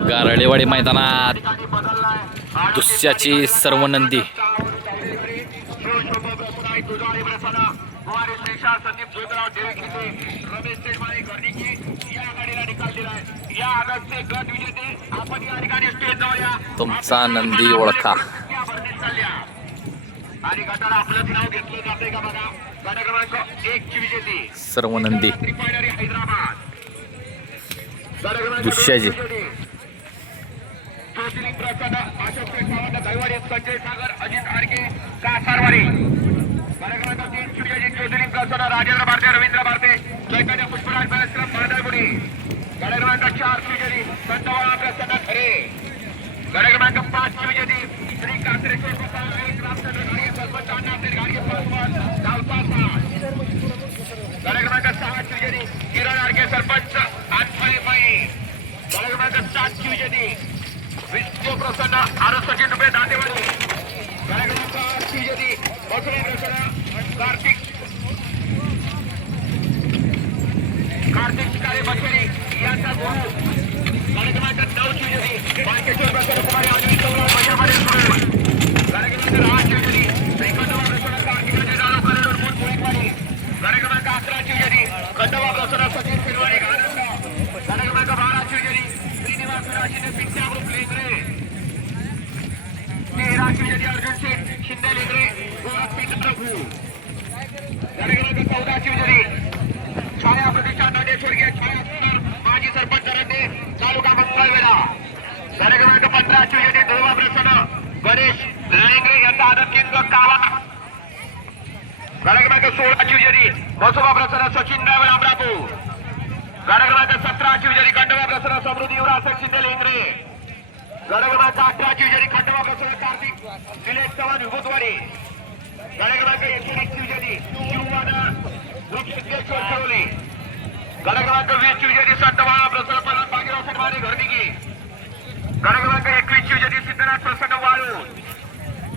गारळेवाडी मैदानात दुसऱ्याची सर्व नंदी. तुमचा नंदी ओळखा. सर्व नंदी. दुसऱ्याची. प्रसन्न अशोक सावंत दैवारी संजय सागर अजित आरके कासारवारी कार्यक्रमाचा तीन ची विजेती ज्योतिर्लिंग प्रसन्न राजेंद्र भारते रवींद्र भारते चैतन्य पुष्पराज बॅलश्रम बांधारपुरी गट चार ची संतवाळा प्रसन्न खरे. गट पाच ची श्री कात्रेश्वर प्रसाद एक रामचंद्र गाडगे सरपंच अण्णासाहेब गाडगे पासवान गावचा सात सहा ची किरण आरके सरपंच आठवले माई गट सात ची विजेती विष्णू क्रमांक सोळाची बसोबा प्रसन्न सचिन ड्रायव्हर अमरापूर गट क्रमांक सतराची खंडोबा प्रसन्न समृद्धी युवराज शिंदे लेंगरे गट क्रमांक अठराची खंडोबा प्रसन्न कार्तिक चव्हाण गट क्रमांक एकोणीसची विजेती शिववादा वृक्षेश्वर शिरोली गट क्रमांक वीसची विजेती संतवाळा प्रसन्न पल्लव भागीराव सटवारे घरनिकी गट क्रमांक एकवीसची विजेती सिद्धनाथ प्रसन्न वाळू.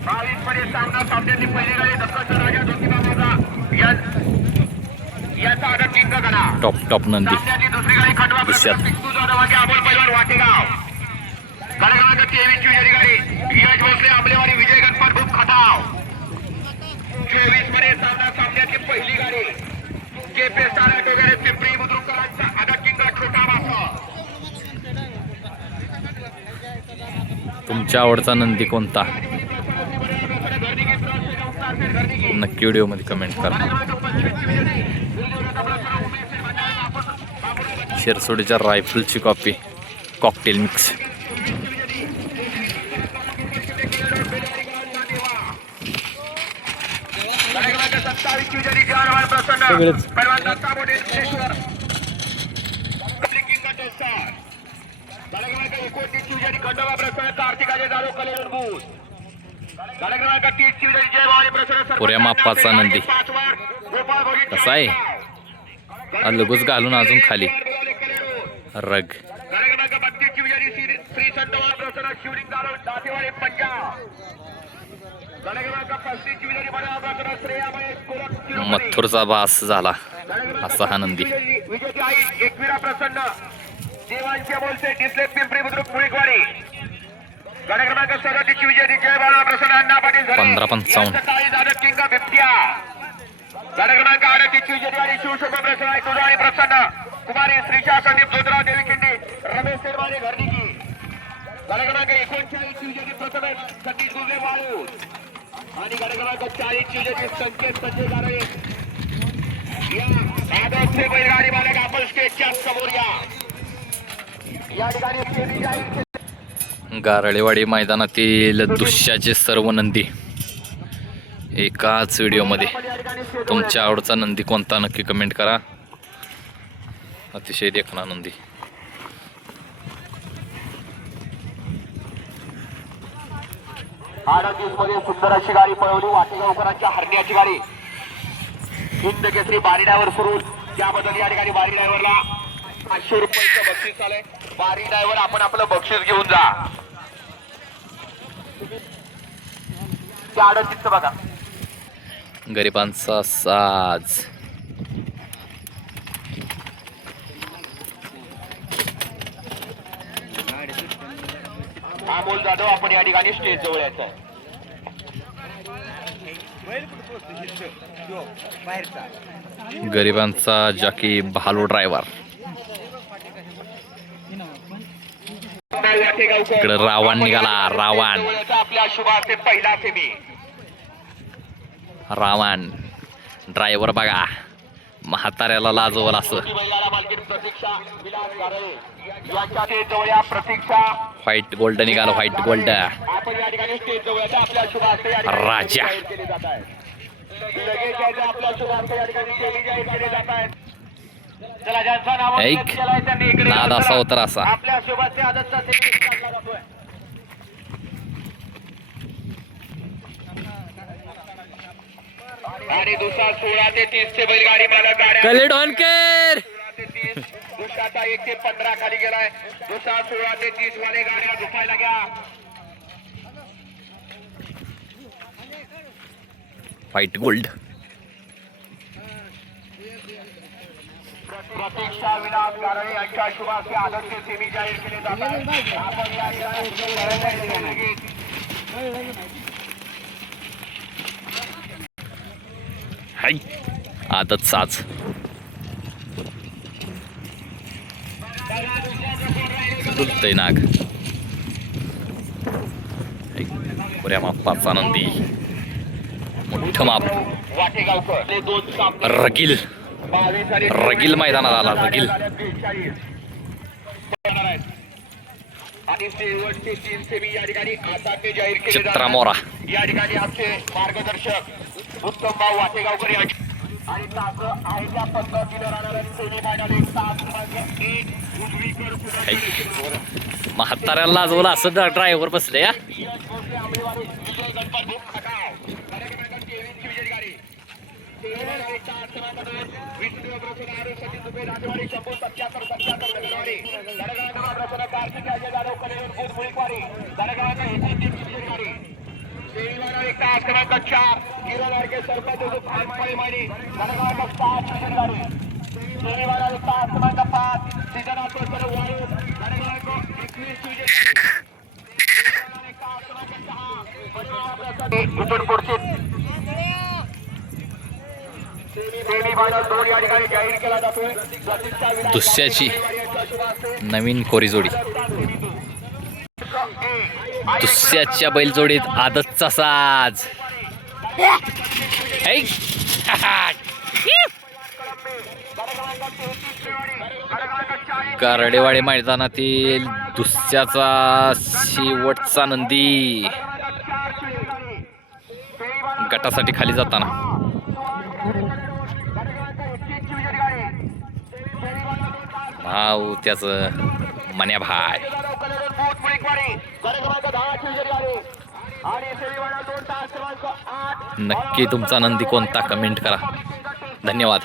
बावीसमध्ये सामना सामन्यातली पहिली गाडी दत्ताचा राजा ज्योतिबा माझा या- याचा आदर किंग करा टॉप टॉप नंदी दुसरी गाडी खंडवा. प्रसन्न पिंटू जाधव आणि अमोल पैलवान वाटेगाव. गाडी क्रमांक तेवीस गाडी यश भोसले आंबलेवाडी विजय गणपत खूप खटाव. चोवीसमध्ये सामना सामन्याची पहिली गाडी. के पे सारा वगैरे पिंपरी बुद्रुकरांचा आदर किंग छोटा मासा. तुमच्या आवडता नंदी कोणता? नक्की व्हिडिओमध्ये कमेंट करा. शिरसोडीच्या रायफलची कॉपी कॉकटेल मिक्स क्रमांक सत्तावीस ची विजयी जवाहरलाल प्रसन्न सगळेच. पैलवान दत्ता मोठे सिद्धेश्वर कबड्डी किंग टेस्टर क्रमांक एकोणतीस ची विजयी खंडोबा प्रसन्न कार्तिकाचे जाधव कलेवर बूथ क्रमांक तीस ची विजयी जय भवानी प्रसन्न सरपंच पुऱ्या नंदी. कसा आहे? लगूच घालून अजून खाली. रग. श्री दातेवाडी पंजाब. मथुरचा भास झाला असा हा नंदी. आई प्रसन्न देवांचे बोलते डिस्ले पिंपरी बुद्रुक मुळीकवाडी पंधरा पंचावन्न. प्रसन्न आहे प्रसन्न कुमारी श्रीशा संदीप जोधराव देवी खिंडी रमेश शेरवाने घरनिकी गड क्रमांक एकोणचाळीस विजयची प्रथम आहे. सतीश गुजरे वाळू आणि गड क्रमांक चाळीसची संकेत संजय गारे या आदर्शचे बैलगाडी मालक आपण स्टेजच्या समोर या. या ठिकाणी केली. जाईल गारळेवाडी मैदानातील दुष्याचे सर्व नंदी एकाच व्हिडिओमध्ये. तुमच्या आवडता नंदी कोणता नक्की कमेंट करा. अतिशय देखणा नंदी. आडतीसमध्ये सुंदर अशी गाडी पळवली. वाटेगावकरांच्या हरण्याची गाडी. हिंद केसरी बारी ड्रायव्हर सुरू. त्याबद्दल या ठिकाणी बारी ड्रायव्हरला पाचशे रुपयाचं बक्षीस आलंय. बारी ड्रायव्हर आपण आपलं बक्षीस घेऊन जा. त्या अडतीसचं बघा. गरिबांचा साज. अमोल जाधव आपण या ठिकाणी स्टेज जवळ यायचं आहे गरिबांचा जाकी भालू ड्रायव्हर इकडे रावण निघाला, रावण. आपल्या शुभाचे पहिला सेमी रावण ड्रायव्हर बघा. म्हाताऱ्याला लाजवल असं. या प्रतीक्षा व्हाईट गोल्ड निघालं व्हाईट गोल्ड आपण या असा. स्टेज जवळ यायचं आणि दुसरा सोळा ते तीस चे बैलगाडी गाड्या डॉनकर ते दुसराचा एक ते पंधरा खाली गेलाय दुसरा सोळा ते तीस वाले गाड्या झुकायला घ्या व्हाईट गोल्ड प्रतीक्षा विलास गारळे यांच्या शुभाचे आदर्श सेमी जाहीर केले जात आहेत आपण या हाय. आदत साज डुलतय नाग. पुऱ्या माप्पाचा नंदी. मोठं माप. रगिल. रगिल मैदानात आला, रगिल. आणि शेवटचे तीन सेमी या ठिकाणी आसामने जाहीर केले जात चित्रा. मोरा. या ठिकाणी आमचे मार्गदर्शक उत्तम भाऊ वाटेगावकर यांचे आणि तासं आहे त्या पद्धतीने राहणाऱ्या सेमी फायनल एक तास क्रमांक एक उजवीकर हाय. पुढे. म्हाताऱ्याला लाजवलं असं ड्रायव्हर बसले या विष्णू सचिन दुबे राजवाडी शंभू सत्याहत्तर सत्याहत्तर कार्तिक तास क्रमांक चार किरण आरके सरपंच पाचपाळी माडी पाच विजयी गाडी शेळीवाडा एक तास क्रमांक पाच. सीजन अग्रसर वाळू. गडगाव एकवीस विजयी. इथून पुढचे. दुसऱ्याची नवीन कोरी जोडी. दुसऱ्याच्या बैलजोडीत आदतचा साज. कारडेवाडी मैदानातील दुसऱ्याचा शेवटचा नंदी. गटासाठी खाली जाताना. नाव त्याचं मन्या भाय नक्की तुमचा नंदी कोणता? कमेंट करा. धन्यवाद.